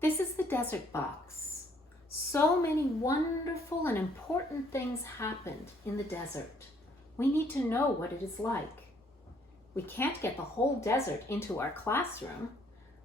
This is the desert box. So many wonderful and important things happened in the desert. We need to know what it is like. We can't get the whole desert into our classroom,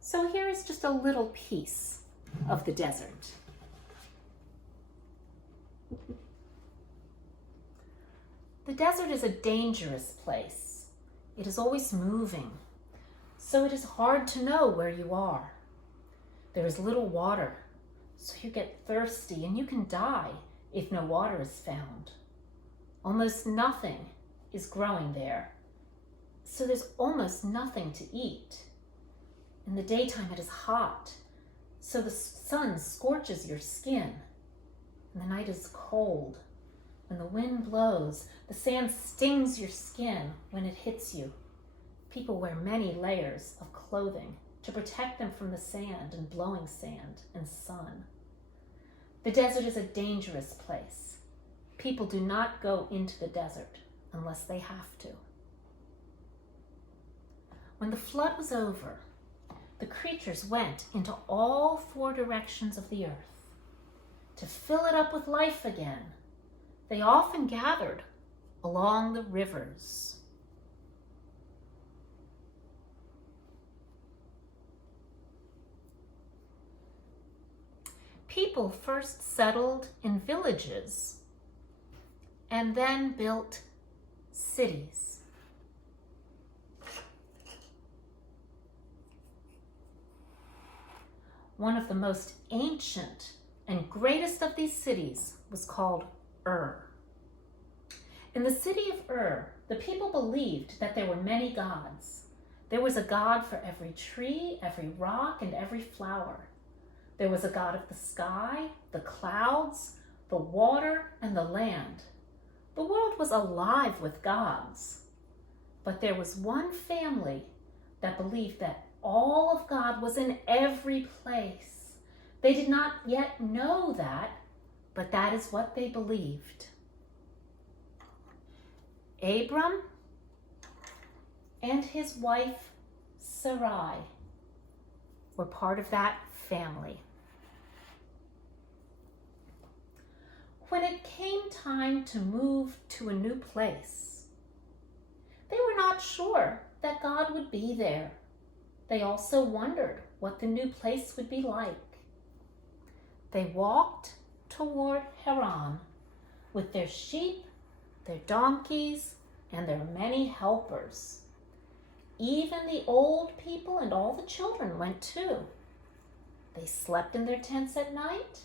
so here is just a little piece of the desert. The desert is a dangerous place. It is always moving, so it is hard to know where you are. There is little water, so you get thirsty and you can die if no water is found. Almost nothing is growing there, so there's almost nothing to eat. In the daytime it is hot, so the sun scorches your skin. And the night is cold. When the wind blows, the sand stings your skin when it hits you. People wear many layers of clothing to protect them from the sand and blowing sand and sun. The desert is a dangerous place. People do not go into the desert unless they have to. When the flood was over, the creatures went into all 4 directions of the earth. To fill it up with life again, they often gathered along the rivers. People first settled in villages and then built cities. One of the most ancient and greatest of these cities was called Ur. In the city of Ur, the people believed that there were many gods. There was a god for every tree, every rock, and every flower. There was a god of the sky, the clouds, the water, and the land. The world was alive with gods. But there was one family that believed that all of God was in every place. They did not yet know that, but that is what they believed. Abram and his wife Sarai were part of that family. When it came time to move to a new place, they were not sure that God would be there. They also wondered what the new place would be like. They walked toward Haran with their sheep, their donkeys, and their many helpers. Even the old people and all the children went too. They slept in their tents at night,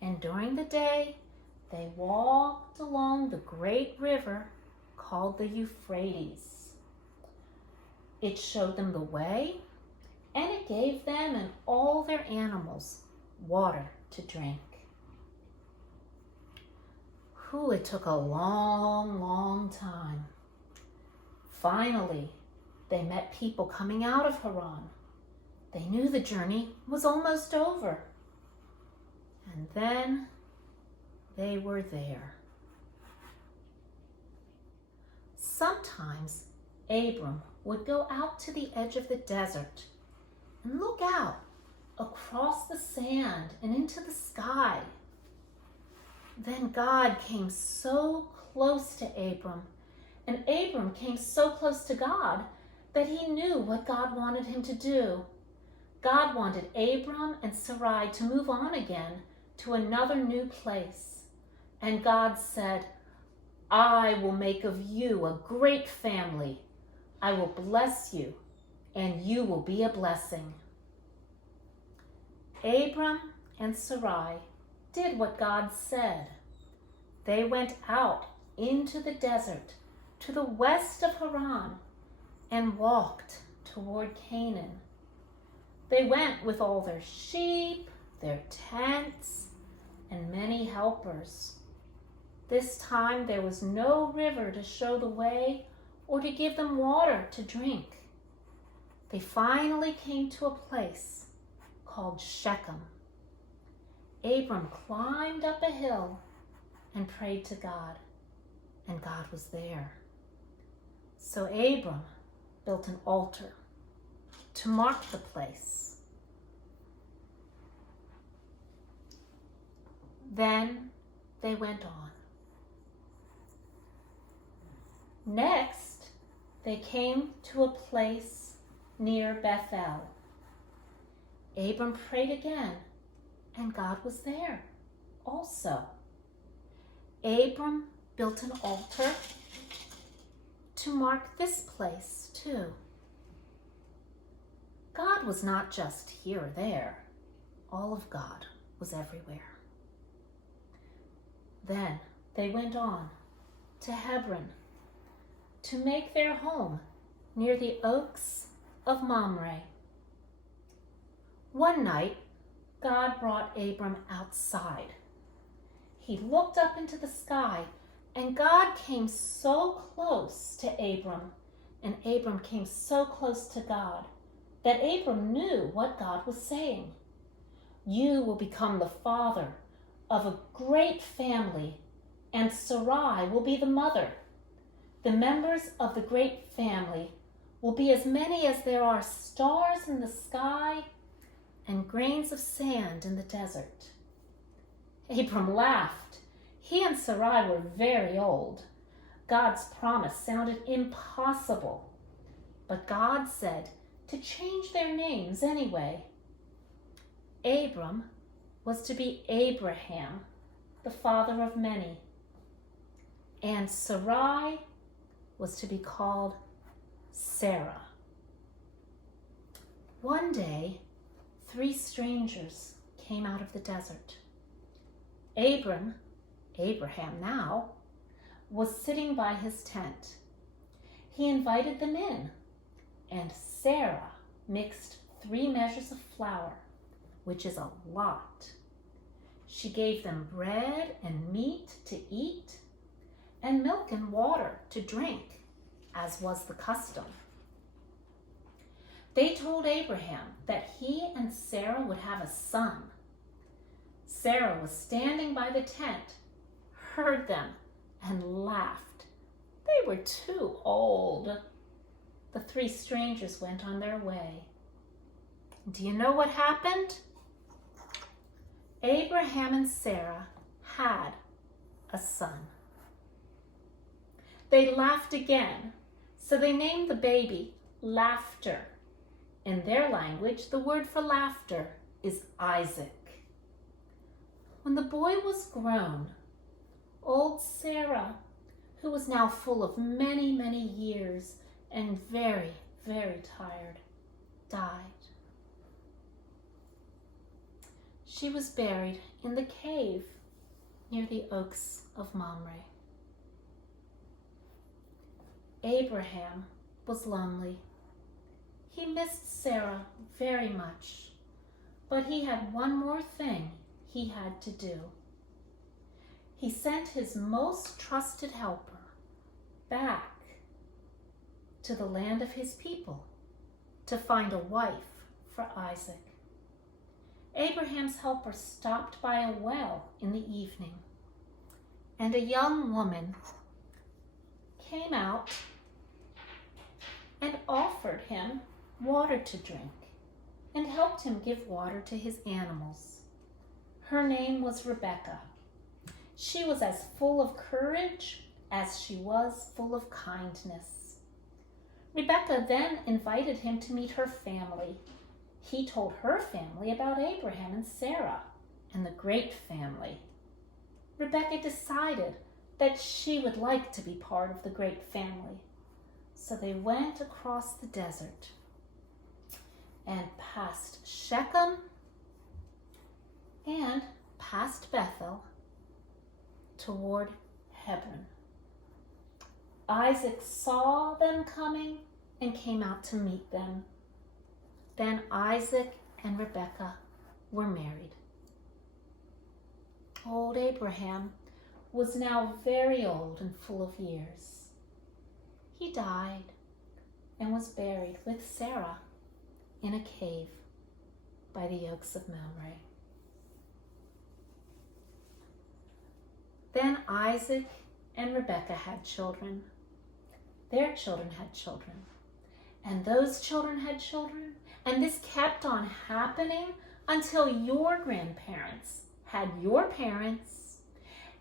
and during the day, they walked along the great river called the Euphrates. It showed them the way, and it gave them and all their animals water to drink. It took a long, long time. Finally, they met people coming out of Haran. They knew the journey was almost over. And then they were there. Sometimes Abram would go out to the edge of the desert and look out across the sand and into the sky. Then God came so close to Abram, and Abram came so close to God that he knew what God wanted him to do. God wanted Abram and Sarai to move on again to another new place. And God said, I will make of you a great family. I will bless you, and you will be a blessing. Abram and Sarai did what God said. They went out into the desert to the west of Haran and walked toward Canaan. They went with all their sheep, their tents, and many helpers. This time there was no river to show the way or to give them water to drink. They finally came to a place called Shechem. Abram climbed up a hill and prayed to God, and God was there. So Abram built an altar to mark the place. Then they went on. Next, they came to a place near Bethel. Abram prayed again, and God was there also. Abram built an altar to mark this place too. God was not just here or there. All of God was everywhere. Then they went on to Hebron to make their home near the oaks of Mamre. One night, God brought Abram outside. He looked up into the sky, and God came so close to Abram, and Abram came so close to God, that Abram knew what God was saying. You will become the father of a great family, and Sarai will be the mother. The members of the great family will be as many as there are stars in the sky and grains of sand in the desert. Abram laughed. He and Sarai were very old. God's promise sounded impossible, but God said to change their names anyway. Abram was to be Abraham, the father of many, and Sarai was to be called Sarah. One day, 3 strangers came out of the desert. Abraham now, was sitting by his tent. He invited them in, and Sarah mixed 3 measures of flour, which is a lot. She gave them bread and meat to eat, and milk and water to drink, as was the custom. They told Abraham that he and Sarah would have a son. Sarah was standing by the tent, heard them, and laughed. They were too old. The 3 strangers went on their way. Do you know what happened? Abraham and Sarah had a son. They laughed again, so they named the baby Laughter. In their language, the word for laughter is Isaac. When the boy was grown, old Sarah, who was now full of many, many years and very, very tired, died. She was buried in the cave near the oaks of Mamre. Abraham was lonely. He missed Sarah very much, but he had one more thing he had to do. He sent his most trusted helper back to the land of his people to find a wife for Isaac. Abraham's helper stopped by a well in the evening, and a young woman came out and offered him water to drink and helped him give water to his animals. Her name was Rebecca. She was as full of courage as she was full of kindness. Rebecca then invited him to meet her family. He told her family about Abraham and Sarah and the great family. Rebecca decided that she would like to be part of the great family. So they went across the desert and past Shechem and past Bethel toward Hebron. Isaac saw them coming and came out to meet them. Then Isaac and Rebekah were married. Old Abraham was now very old and full of years. He died and was buried with Sarah in a cave by the oaks of Mamre. Then Isaac and Rebekah had children. Their children had children. And those children had children. And this kept on happening until your grandparents had your parents,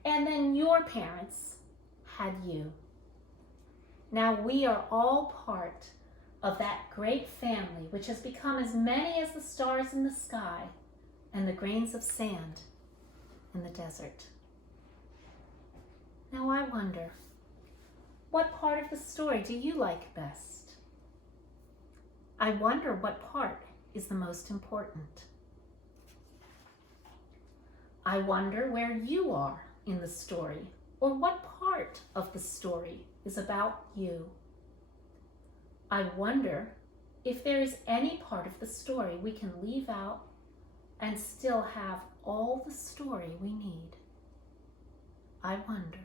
and then your parents had you. Now we are all part of that great family which has become as many as the stars in the sky and the grains of sand in the desert. Now I wonder, what part of the story do you like best? I wonder what part is the most important. I wonder where you are in the story, or what part of the story is about you. I wonder if there is any part of the story we can leave out and still have all the story we need. I wonder.